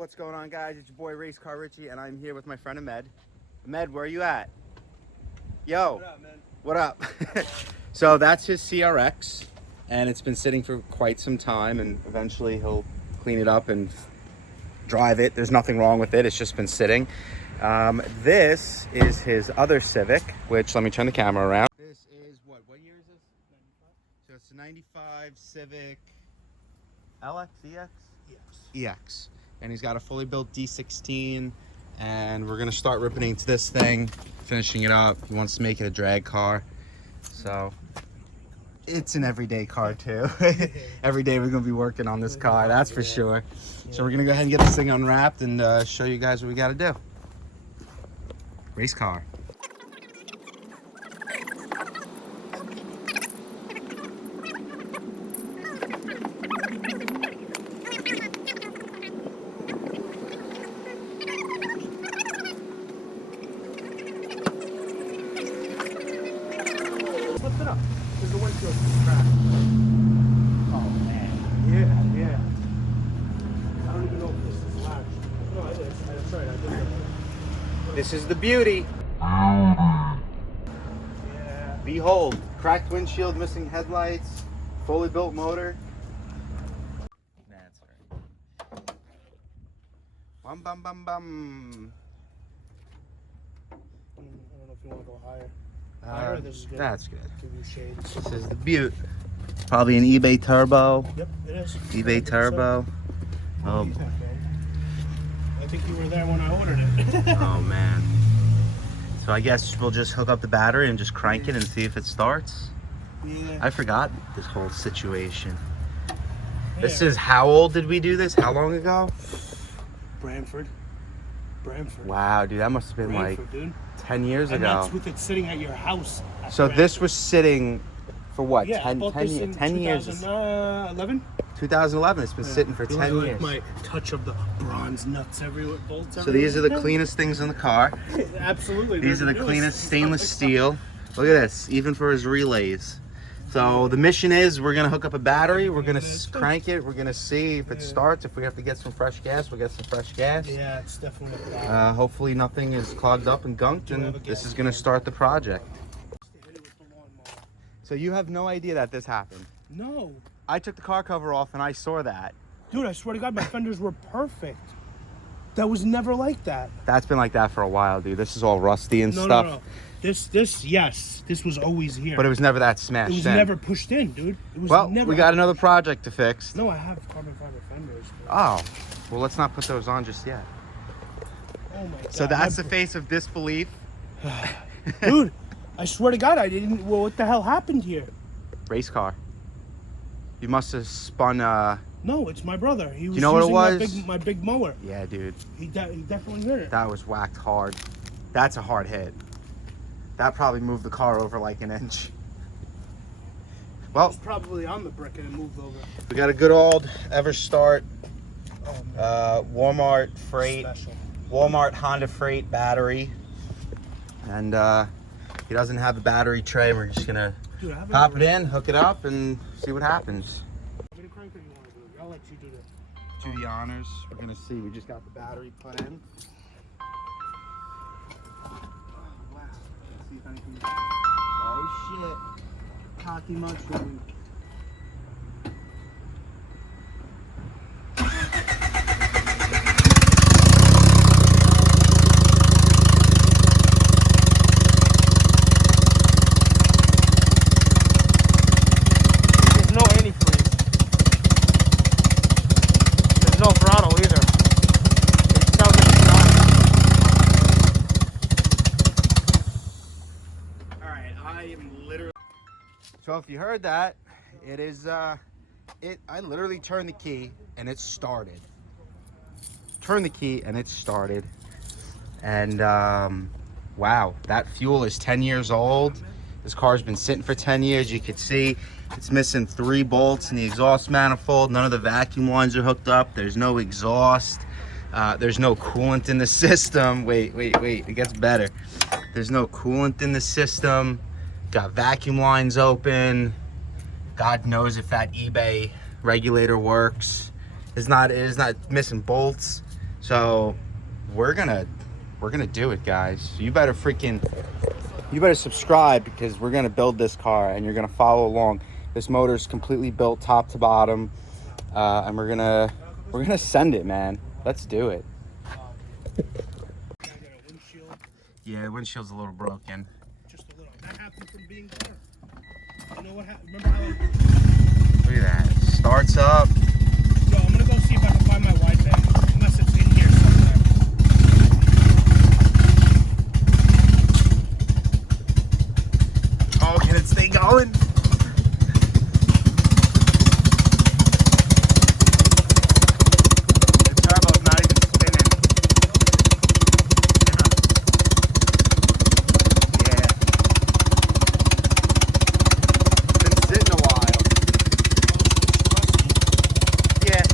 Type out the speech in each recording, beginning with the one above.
What's going on, guys? It's your boy RaceCarRichie, and I'm here with my friend Ahmed. Ahmed, where are you at? Yo, What up, man? What up? So that's his CRX, and it's been sitting for quite some time, and eventually he'll clean it up and drive it. There's nothing wrong with it. It's just been sitting. This is his other Civic, which, let me turn the camera around. This is what year is this? 95. So it's a 95 Civic LX, EX? EX. And he's got a fully built D16, and we're gonna start ripping into this thing, finishing it up. He wants to make it a drag car, so it's an everyday car too. Every day we're gonna be working on this car, that's for sure. So we're gonna go ahead and get this thing unwrapped and show you guys what we gotta do. Race car. Lift it up, because the windshield is cracked. Oh man, yeah. I don't even know if this is latched. No, it is. That's right, I did that. This is the beauty. Yeah. Behold, cracked windshield, missing headlights, fully built motor. That's right. Bum bum bum bum. I don't know if you want to go higher. Higher, this is good. That's good. Give you shades. This is the Butte. Probably an eBay Turbo. Yep, it is. eBay Turbo. Oh. I think you were there when I ordered it. Oh man. So I guess we'll just hook up the battery and just crank it and see if it starts. Yeah. I forgot this whole situation. This is, how old did we do this? How long ago? Brantford. Wow, dude, that must have been like dude. 10 years And ago. that's with it sitting at your house. So this was sitting for what? Yeah, 10 years? 2011? 2011. It's been sitting for 10 like years. My touch of the bronze nuts everywhere, bolts everywhere. So these are the cleanest things in the car. Absolutely. These are the cleanest stainless steel. Look at this, even for his relays. So the mission is, we're gonna hook up a battery, we're gonna crank it, we're gonna see if it starts. If we have to get some fresh gas, we'll get some fresh gas. Yeah, it's definitely a battery. Hopefully nothing is clogged up and gunked, and this is gonna start the project. So you have no idea that this happened? No. I took the car cover off and I saw that. Dude, I swear to God, my fenders were perfect. That was never like that. That's been like that for a while, dude. This is all rusty and stuff. No. This was always here. But it was never that smashed It was in. never pushed in, dude. It was Well, never we got another project to fix. No, I have carbon fiber fenders. Oh, well, let's not put those on just yet. Oh my God. So that's the face of disbelief. Dude, I swear to God, I didn't. Well, what the hell happened here? Race car. You must have spun. No, it's my brother. He was you know what it using was? my big mower. Yeah, dude. He definitely hit it. That was whacked hard. That's a hard hit. That probably moved the car over like an inch. Well, It's probably on the brick and it moved over. we got a good old Everstart Oh man. Walmart freight, Special. Walmart Honda Freight battery, and he doesn't have a battery tray. We're just gonna Dude, I have pop it in, hook it up, and see what happens. How many crank you want to do? I'll let you do that. Do the honors. We're gonna see. We just got the battery put in. Oh, wow. Let's see if anything. Oh shit! Cocky mushroom. There's no antifreeze. There's no throttle either. It sounds like it's not. Alright, I am literally. So if you heard that, it is I literally turned the key and it started. Turned the key and it started. And wow, that fuel is 10 years old. This car's been sitting for 10 years. You can see it's missing 3 bolts in the exhaust manifold. None of the vacuum lines are hooked up. There's no exhaust. There's no coolant in the system. Wait, it gets better. There's no coolant in the system. Got vacuum lines open. God knows if that eBay regulator works. It is not missing bolts. So we're gonna do it, guys. So you better subscribe, because we're gonna build this car and you're gonna follow along. This motor's completely built top to bottom, and we're gonna send it, man. Let's do it. Yeah, the windshield's a little broken. Just a little. That happened from being there. You know what happened? Remember how Look at that. Starts up. Yo, I'm gonna go see if I can find my white bag. Unless it's in here somewhere. Oh, can it stay going? The turbo's not even spinning. Yeah. It's been sitting a while. Yeah.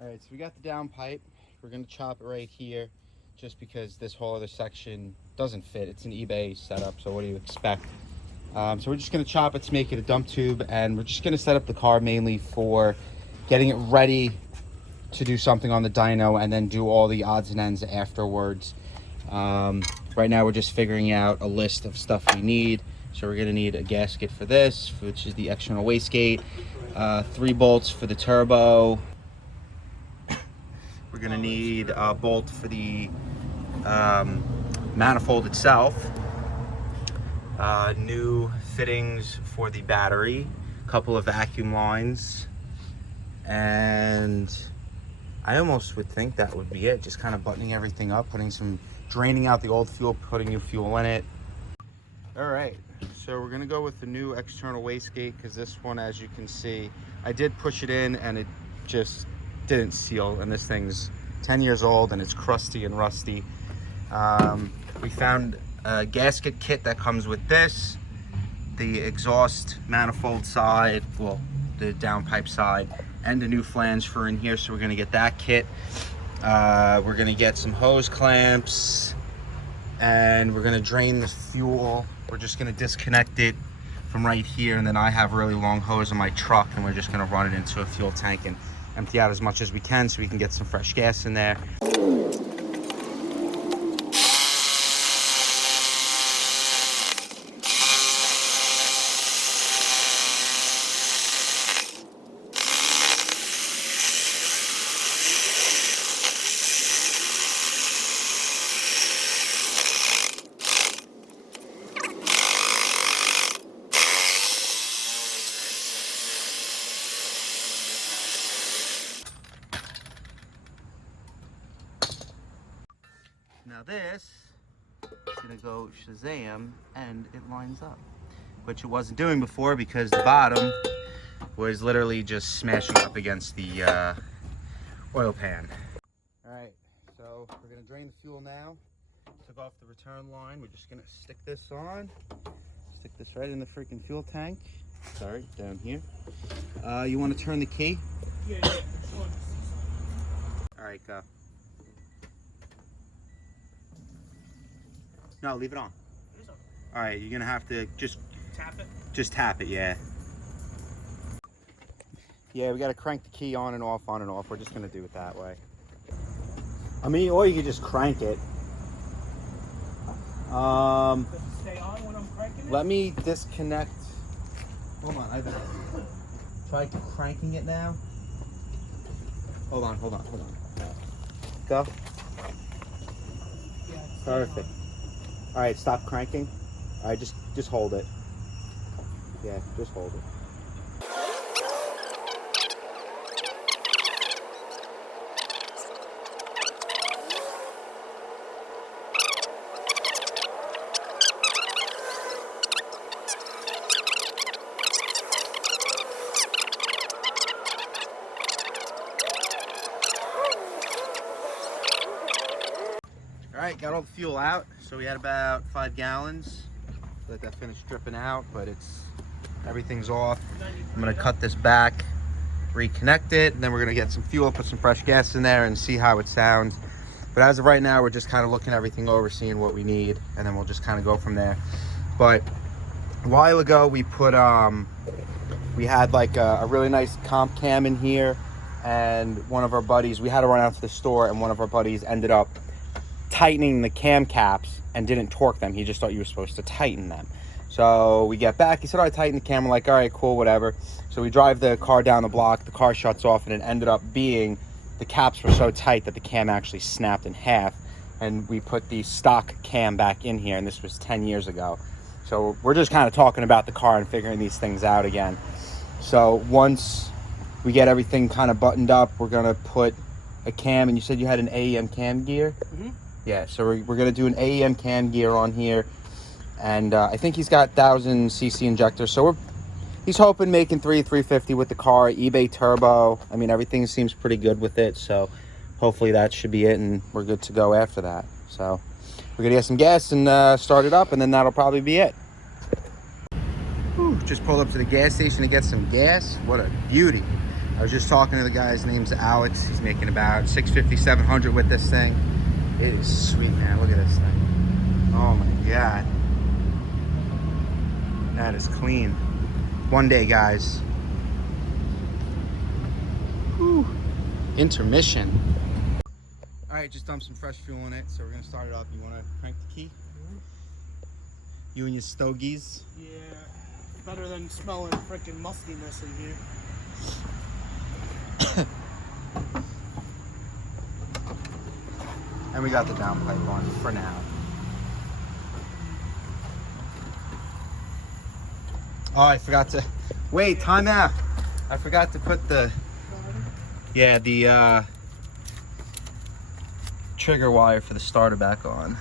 Alright, so we got the down pipe. We're going to chop it right here, just because this whole other section doesn't fit. It's an eBay setup, so what do you expect? So we're just going to chop it to make it a dump tube, and we're just going to set up the car mainly for getting it ready to do something on the dyno, and then do all the odds and ends afterwards. Right now we're just figuring out a list of stuff we need. So we're going to need a gasket for this, which is the external wastegate, 3 bolts for the turbo. We're going to need a bolt for the manifold itself, new fittings for the battery, a couple of vacuum lines, and I almost would think that would be it. Just kind of buttoning everything up, draining out the old fuel, putting new fuel in it. All right, so we're going to go with the new external wastegate, because this one, as you can see, I did push it in and it just didn't seal, and this thing's 10 years old and it's crusty and rusty. We found a gasket kit that comes with this, the exhaust manifold side, well, the downpipe side, and a new flange for in here, so we're going to get that kit. We're going to get some hose clamps, and we're going to drain the fuel. We're just going to disconnect it from right here, and then I have a really long hose on my truck, and we're just going to run it into a fuel tank and empty out as much as we can so we can get some fresh gas in there. Now this is gonna go Shazam, and it lines up, which it wasn't doing before because the bottom was literally just smashing up against the oil pan. All right, so we're gonna drain the fuel now. Took off the return line. We're just gonna stick this on. Stick this right in the freaking fuel tank. Sorry, down here. You want to turn the key? Yeah. All right, go. No, leave it on. All right, you're gonna have to just tap it. Just tap it, yeah. Yeah, we gotta crank the key on and off, on and off. We're just gonna do it that way. I mean, or you could just crank it. Does it stay on when I'm cranking it? Let me disconnect. Hold on, I better try cranking it now. Hold on. Go. Yeah, Perfect. All right, stop cranking. All right, just hold it. Yeah, just hold it. right, got all the fuel out. So we had about 5 gallons. Let that finish dripping out, but everything's off. I'm gonna cut this back, reconnect it, and then we're gonna get some fuel, put some fresh gas in there, and see how it sounds. But as of right now, we're just kind of looking everything over, seeing what we need, and then we'll just kind of go from there. But a while ago, we put we had like a really nice comp cam in here, and one of our buddies, we had to run out to the store, and one of our buddies ended up tightening the cam caps and didn't torque them. He just thought you were supposed to tighten them. So we get back, he said, I tightened the cam. I'm like, all right, cool, whatever. So we drive the car down the block, the car shuts off, and it ended up being the caps were so tight that the cam actually snapped in half, and we put the stock cam back in here, and this was 10 years ago. So we're just kind of talking about the car and figuring these things out again. So once we get everything kind of buttoned up, we're gonna put a cam, and you said you had an AEM cam gear? Mm-hmm. Yeah, so we're gonna do an AEM cam gear on here, and I think he's got 1000cc injector, so he's hoping making 350 with the car, eBay turbo. I mean, everything seems pretty good with it, so hopefully that should be it, and we're good to go after that. So we're gonna get some gas and start it up, and then that'll probably be it. Whew, just pulled up to the gas station to get some gas. What a beauty. I was just talking to the guy, his name's Alex. He's making about 650, 700 with this thing. It is sweet, man. Look at this thing. Oh my God. That is clean. One day, guys. Whew. Intermission. All right, just dumped some fresh fuel in it, so we're gonna start it up. You wanna crank the key? You and your stogies? Yeah, better than smelling freaking mustiness in here. And we got the downpipe on for now. Oh, I forgot to wait. Time out. I forgot to put the trigger wire for the starter back on.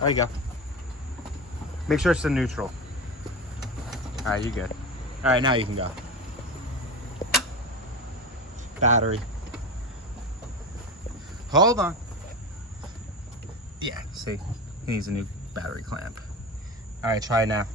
There you go. Make sure it's in neutral. All right, you're good. All right, now you can go. Battery. Hold on. Yeah, see, he needs a new battery clamp. All right, try it now.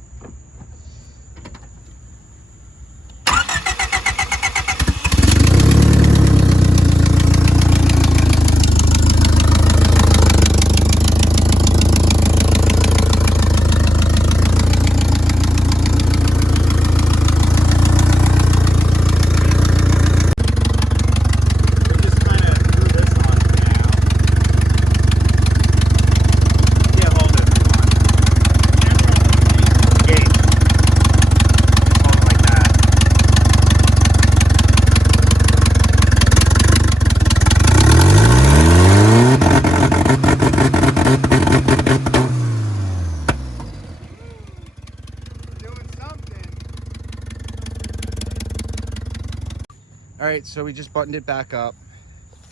All right, so we just buttoned it back up,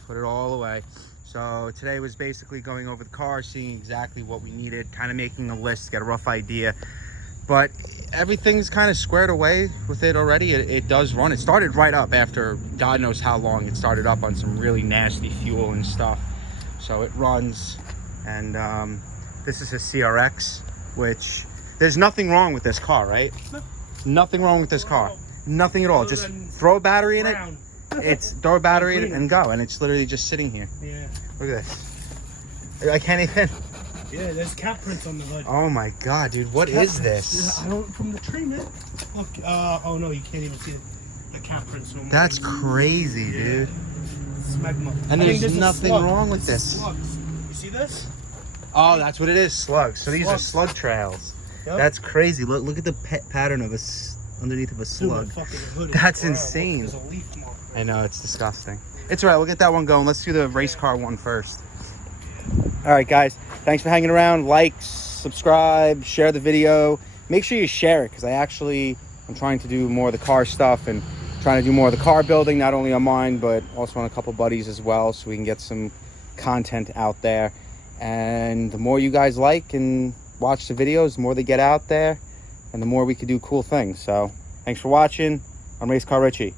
put it all away. So today was basically going over the car, seeing exactly what we needed, kind of making a list, get a rough idea. But everything's kind of squared away with it already. It does run. It started right up after God knows how long. It started up on some really nasty fuel and stuff. So it runs, and this is a CRX, which there's nothing wrong with this car, right? No. Nothing wrong with this car. Nothing at all. Just throw a battery in it. It's throw a battery in it and go, and it's literally just sitting here. Yeah. Look at this. I can't even. Yeah, there's cap prints on the hood. Oh my God, dude, what is this? Yeah, I don't from the tree, man. Look, oh no, you can't even see the cap prints no more. That's crazy, dude. Smegma. And there's nothing wrong with this. Slugs. You see this? Oh, that's what it is, slugs. So these are Slugs. slug trails. Yep. That's crazy. Look at the pattern of underneath of a slug. Dude, my fucking hood is That's brown. insane. There's a leaf mark. I know, it's disgusting. It's all right, we'll get that one going. Let's do the race car one first. All right, guys, thanks for hanging around. Like, subscribe, share the video. Make sure you share it, because I'm trying to do more of the car stuff and trying to do more of the car building, not only on mine, but also on a couple buddies as well, so we can get some content out there. And the more you guys like and watch the videos, the more they get out there, and the more we can do cool things. So thanks for watching. I'm RaceCarRichie.